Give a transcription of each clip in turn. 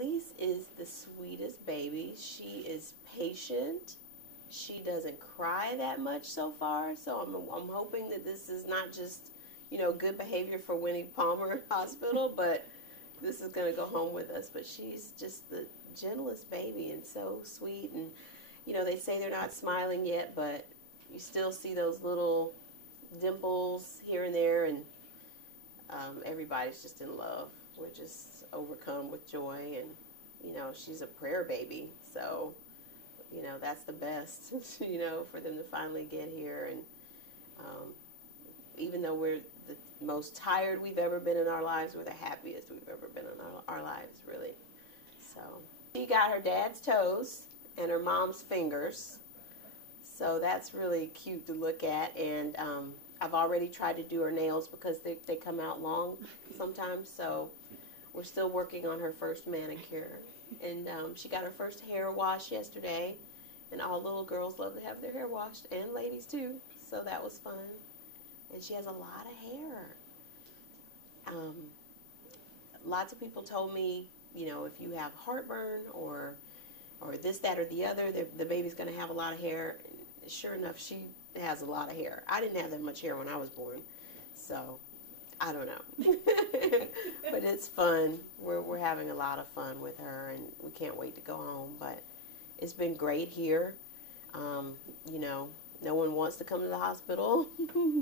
Elise is the sweetest baby. She is patient. She doesn't cry that much so far, so I'm hoping that this is not just, you know, good behavior for Winnie Palmer Hospital, but this is going to go home with us. But she's just the gentlest baby and so sweet. And, you know, they say they're not smiling yet, but you still see those little dimples here and there, and everybody's just in love. We're just overcome with joy, and, you know, she's a prayer baby, so, you know, that's the best, you know, for them to finally get here. And even though we're the most tired we've ever been in our lives, we're the happiest we've ever been in our lives, really. So she got her dad's toes and her mom's fingers, so that's really cute to look at. And I've already tried to do her nails because they come out long sometimes, so we're still working on her first manicure. And she got her first hair wash yesterday, and all little girls love to have their hair washed, and ladies too, so that was fun. And she has a lot of hair. Lots of people told me, you know, if you have heartburn or this, that, or the other, the baby's going to have a lot of hair. And sure enough, she has a lot of hair. I didn't have that much hair when I was born, so I don't know. But it's fun. We're having a lot of fun with her, and we can't wait to go home. But it's been great here. You know, no one wants to come to the hospital,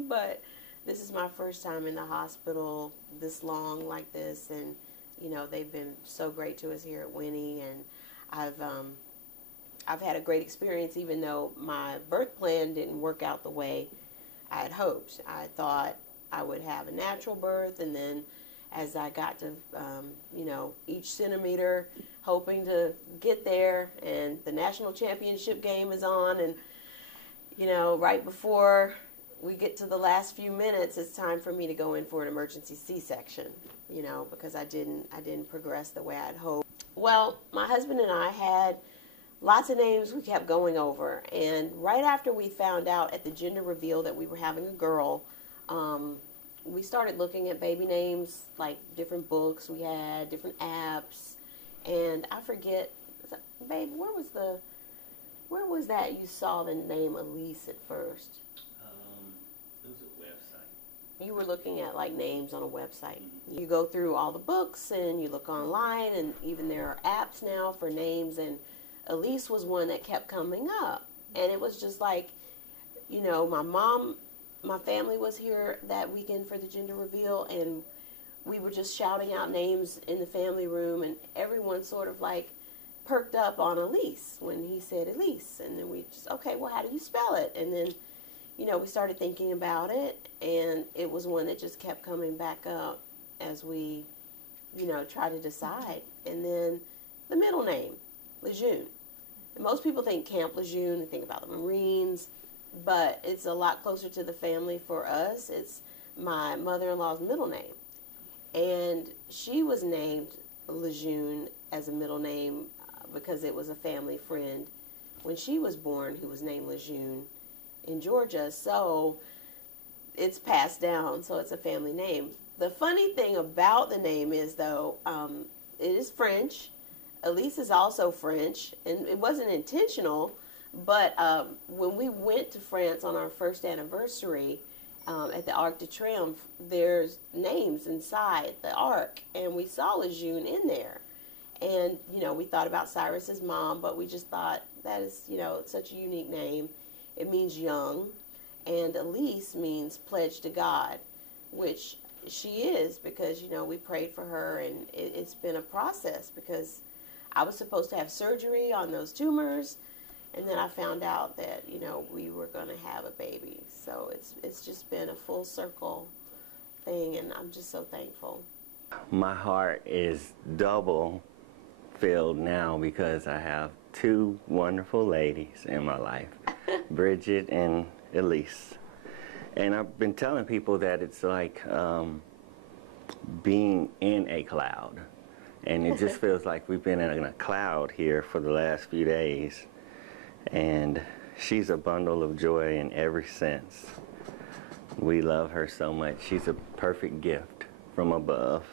but this is my first time in the hospital this long like this, and, you know, they've been so great to us here at Winnie, and I've had a great experience, even though my birth plan didn't work out the way I had hoped. I thought I would have a natural birth, and then as I got to, you know, each centimeter, hoping to get there, and the national championship game is on, and, you know, right before we get to the last few minutes, it's time for me to go in for an emergency C-section, you know, because I didn't progress the way I'd hoped. Well, my husband and I had lots of names we kept going over, and right after we found out at the gender reveal that we were having a girl, we started looking at baby names, like different books we had, different apps, and I forget, babe, where was that you saw the name Elise at first? It was a website. You were looking at like names on a website. You go through all the books and you look online, and even there are apps now for names, and Elise was one that kept coming up. And it was just like, you know, my family was here that weekend for the gender reveal, and we were just shouting out names in the family room, and everyone sort of like perked up on Elise when he said Elise. And then we just, okay, well, how do you spell it? And then, you know, we started thinking about it, and it was one that just kept coming back up as we, you know, try to decide. And then the middle name, Lejeune. And most people think Camp Lejeune, they think about the Marines, but it's a lot closer to the family for us. It's my mother-in-law's middle name. And she was named Lejeune as a middle name because it was a family friend when she was born who was named Lejeune in Georgia. So it's passed down, so it's a family name. The funny thing about the name is, though, it is French. Elise is also French, and it wasn't intentional, but when we went to France on our first anniversary at the Arc de Triomphe, there's names inside the Arc, and we saw Lejeune in there. And, you know, we thought about Cyrus's mom, but we just thought that is, you know, such a unique name. It means young, and Elise means pledged to God, which she is, because, you know, we prayed for her, and it's been a process because I was supposed to have surgery on those tumors, and then I found out that, you know, we were going to have a baby. So it's just been a full circle thing, and I'm just so thankful. My heart is double filled now because I have two wonderful ladies in my life, Bridget and Elise. And I've been telling people that it's like being in a cloud. And it just feels like we've been in a cloud here for the last few days. And she's a bundle of joy in every sense. We love her so much. She's a perfect gift from above.